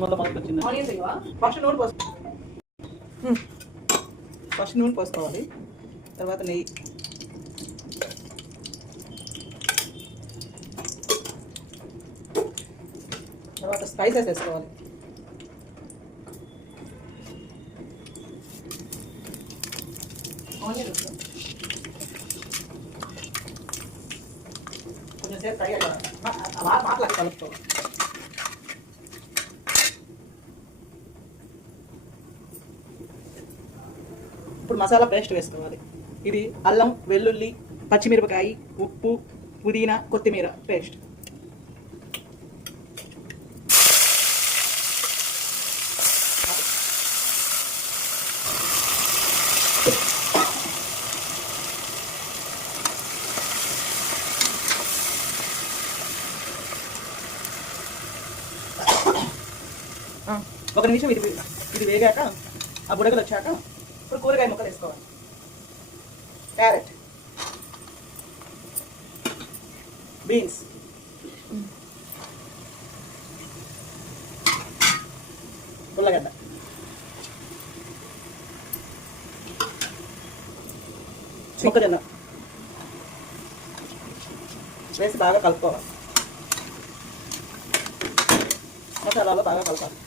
నూనె మనకు వచ్చింది. ఆనియన్స్ ఇవ్వా? ఫస్ట్ నూనె పోసుకోవాలి, తర్వాత నెయ్యి, తర్వాత స్పైసెస్ వేసుకోవాలి. ఆనియన్స్ కొంచెం సేపు ఫ్రై అయ్యాలి, మాటలకి కలుపుకోవాలి. ఇప్పుడు మసాలా పేస్ట్ వేసుకోవాలి. ఇది అల్లం, వెల్లుల్లి, పచ్చిమిరపకాయ, ఉప్పు, పుదీనా, కొత్తిమీర పేస్ట్. ఒక నిమిషం ఇది వేగాక, ఆ బుడగలు వచ్చాక ఇప్పుడు కూరగాయ ముక్కలు వేసుకోవాలి. క్యారెట్, బీన్స్, ఉల్లగడ్డ, మొక్కజొన్న వేసి బాగా కలుపుకోవాలి. మసాలాలో బాగా కలపాలి.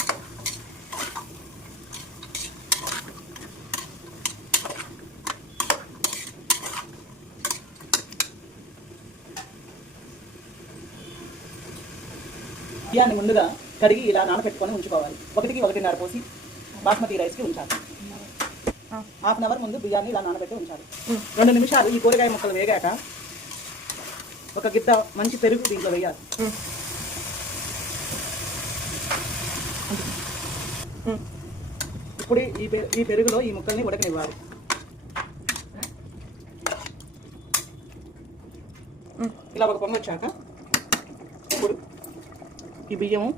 బియ్యాన్ని ముందుగా కడిగి ఇలా నానబెట్టుకొని ఉంచుకోవాలి. 1-1.5 పోసి బాస్మతి రైస్కి ఉంచాలి. హాఫ్ అన్ అవర్ ముందు బియ్యాన్ని ఇలా నానబెట్టి ఉంచాలి. 2 నిమిషాలు ఈ కూరగాయ ముక్కలు వేగాక ఒక గిద్ద మంచి పెరుగు దీంట్లో వేయాలి. ఇప్పుడు ఈ పెరుగులో ఈ ముక్కల్ని ఉడకనివ్వాలి. ఇలా ఒక పొంగు వచ్చాక ఇప్పుడు ఈ బియ్యము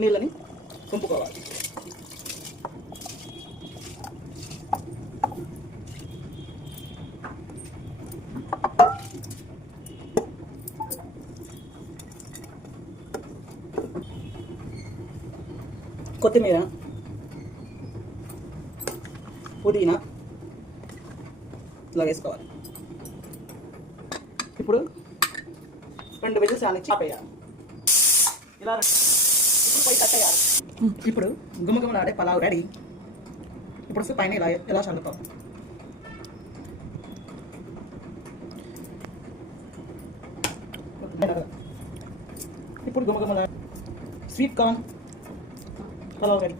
నీళ్ళని తుంపుకోవాలి. కొత్తిమీర, పుదీనా ఇలా వేసుకోవాలి. ఇప్పుడు 2 విజిల్స్ రానిచ్చి ఆపేయాలి. ఇలా ఇప్పుడు పోయి కట్టేయాలి. ఇప్పుడు గుమగుమలాడే పలావ్ రెడీ. ఇప్పుడు పైన ఎలా చల్లుకోవాలి. ఇప్పుడు గుమగుమలాడే స్వీట్ కార్న్ పలావ్ రెడీ.